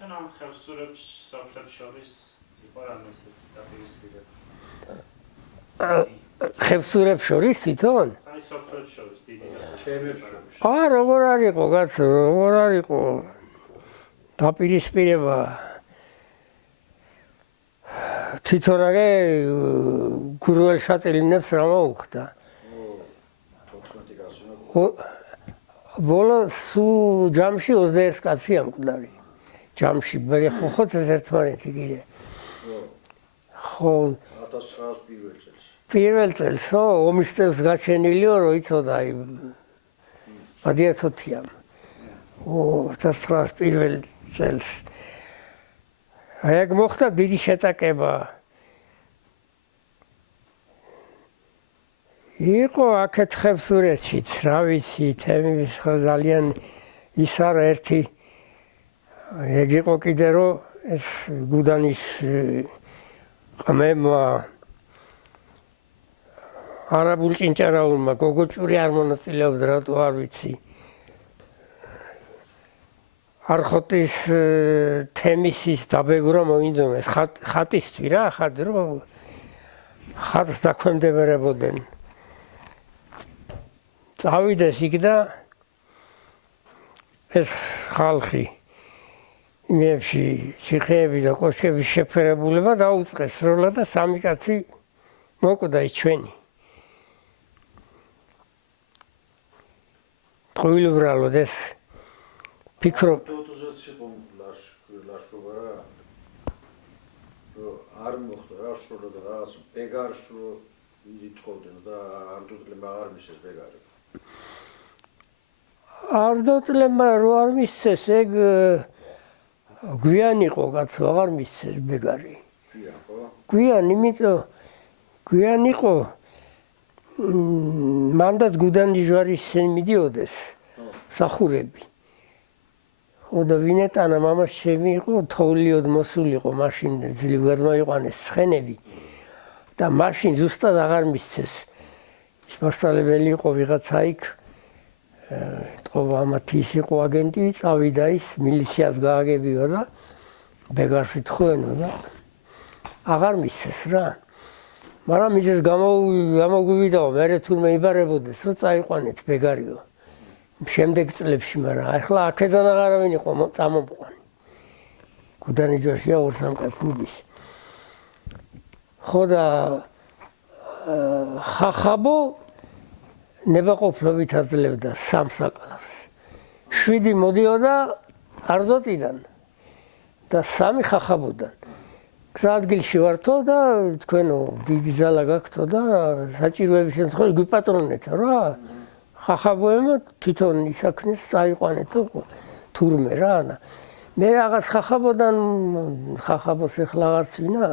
თვითონ ამ ხევსურებს სოფლებს შორის იყო რამე ესეთი დაპირისპირება? ხევსურებს შორის თვითონ? აი სოფლებს შორის დიდი თემებს შორის. როგორ არისო, კაცო, როგორ არისო დაპირისპირება? თვითონ აგე გურველშატილინებს რა მოუხდა? 14 კაცი. ბოლოს ჯამში 21 კაცი ამკვდარი. ჯამში მე ხოც ერთმანეთი კიდე. ხო 1900 პირველ წელს. პირველ წელსო ომის წელს გაჩენილიო რომ იცოდა აი მადიათოთიამ. 1900 პირველ წელს. აი ეგ მოხდა დიდი შეტაკება. იყო აქეთ ხევსურეთშიც, რა ვიცი, თემის ძალიან ის არა ერთი ეგ იყო კიდე რომ ეს გუდანის ყმებმა არაბულ ჭინჭარაულმა გოგოჭური არ მონაწილეობდა რატო არ ვიცი. არხოტის თემისის დაბეგრვა მოინდომეს ხატისთვის რა ხატ რომ ხატს დაქვემდებარებოდნენ. წავიდეს იქ და ეს ხალხი იმებში ციხეები და კოშკების შეფერებულება დაუწყეს სრულად და სამი კაცი მოკვდა ის ჩვენი. ტყუილუბრალოდ ეს ფიქრობ ლაშქრობა რა არ მოხდა რა სრულად რაღაც ბეგარს რო ითხოვდნენ და არ დუტლემ აღარ მისცეს ბეგარი. არ დუტლემ რო არ მისცეს ეგ გვიან იყო კაცო აღარ მისცეს ბეგარი. გვიან იმიტომ გვიან იყო მანდაც გუდანის ჯვარის მიდიოდეს სახურები. ხო და ვინეტანა მამას ჩემი იყო თოვლიოდ მოსულიყო მაშინ ძლივად მოიყვანეს ცხენები და მაშინ ზუსტად აღარ მისცეს. ის მასწავლებელი იყო ვიღაცა იქ ტყობა ამათი ის იყო აგენტი წავიდა ის მილიციას გააგებიო და ბეგარს ითხოვენო და აღარ მისცეს რა. მაგრამ ისეს გამოგვივიდაო მერე თურმე იბარებოდეს რომ წაიყვანეთ ბეგარიო. შემდეგ წლებში, მაგრამ ახლა აქედან აღარავინ იყო წამომყვანი. გუდანის ჯვარშია 2-3 კაცი მიდის. ხო და ხახაბო ნებაყოფლობით აძლევდა სამსაკლავს. 7 მოდიოდა არდოტიდან და 3 ხახაბოდან. გზადგილში ვართო და თქვენო დიდი ზალა გაქვთო და საჭიროების შემთხვევაში გვიპატრონეთ რა. ხახაბოებმა თვითონ ისაქნეს წაიყვანეთ თურმე რა. მე რაღაც ხახაბოდან ხახაბოს ეხლა აღარც ვინა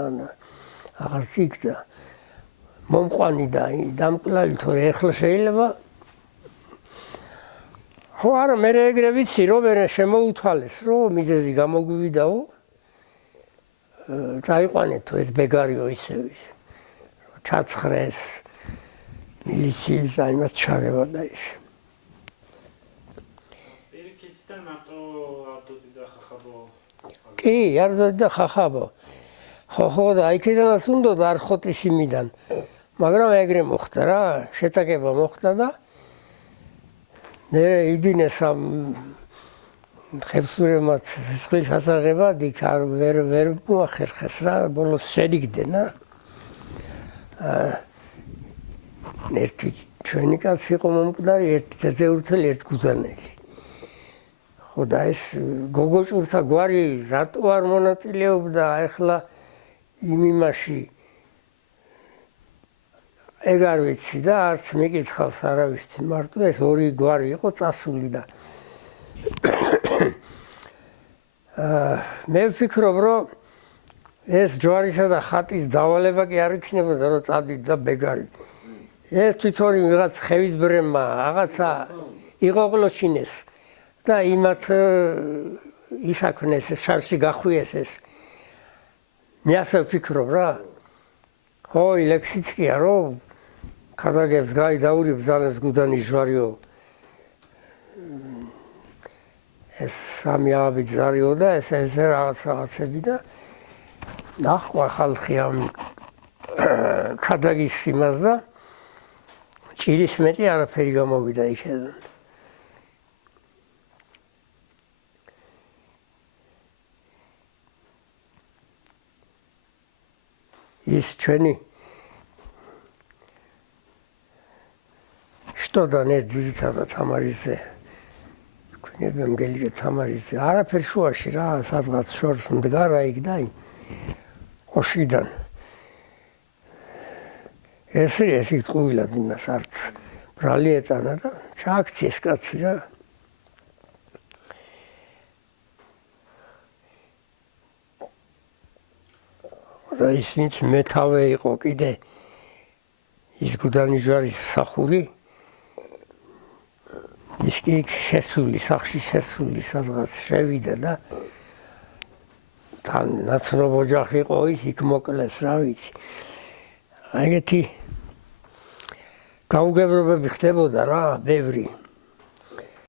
აღარც იქ და მომყვანი და დამკლავი თორე ეხლა შეიძლება ხო არა მე ეგრე ვიცი რომ მე შემოუთვალეს რომ მიზეზი გამოგვივიდაო წაიყვანეთო ეს ბეგარიო ისევ ჩაცხრეს მილიციის და იმათ ჩარევა და ის. პირიქითიდან მარტო არდოდი და ხახაბო. კი, არდოდი და ხახაბო. ხო და იქიდანაც უნდოდა არხოტის იმიდან. მაგრამ ეგრე მოხდა რა, შეტაკება მოხდა და მე იდინეს ამ ხევსურებმა სისხლის ასაღებად იქ ვერ მოახერხეს რა, ბოლოს შედიგდნენ რა. ერთი ჩვენი კაცი იყო მომკვდარი, ერთი თეთრეურთელი, ერთი გუდანელი. ხო და ეს გოგოჭურთა გვარი რატო არ მონაწილეობდა ახლა იმ იმაში ეგ არ ვიცი და არც მიკითხავს არავისთვის მარტო ეს ორი გვარი იყო წასული და მე ვფიქრობ რომ ეს ჯვარისა და ხატის დავალება კი არ იქნებოდა რომ წადით და ბეგარი. ეს თვითონ ვიღაც ხევისბრემმა რაღაცა იყოყლოჩინეს და იმათ ისაქმნეს ეს შარში გახვიეს ეს. მე ასე ვფიქრობ რა. ხო ლექსიც კი არო ქადაგებს გაი დაურებს ძალებს გუდანის ჯვარიო. ეს სამი აბი ზარიოდა ესე რაღაცები და ნახვა ხალხი ამ ქადაგის იმას და ჭირის მეტი არაფერი გამოვიდა იქედან. ის ჩვენი შტოდან ეს ძირითადად თამარიზე ქვინები მგელი თამარიზე არაფერ შუაში რა სადღაც შორს მდგარა იქ და ყოშიდან ეს ტყუილად იმას არც ბრალი ეწანა და ჩააქციეს კაცი რა და ის ვინც მეთავე იყო კიდე ის გუდანი ჯვარის მსახური ის კი შესული სახში შესული სადღაც შევიდა და თან ნაცნობ ოჯახი იყო ის იქ მოკლეს რა ვიცი ეგეთი გაუგებრობები ხდებოდა რა ბევრი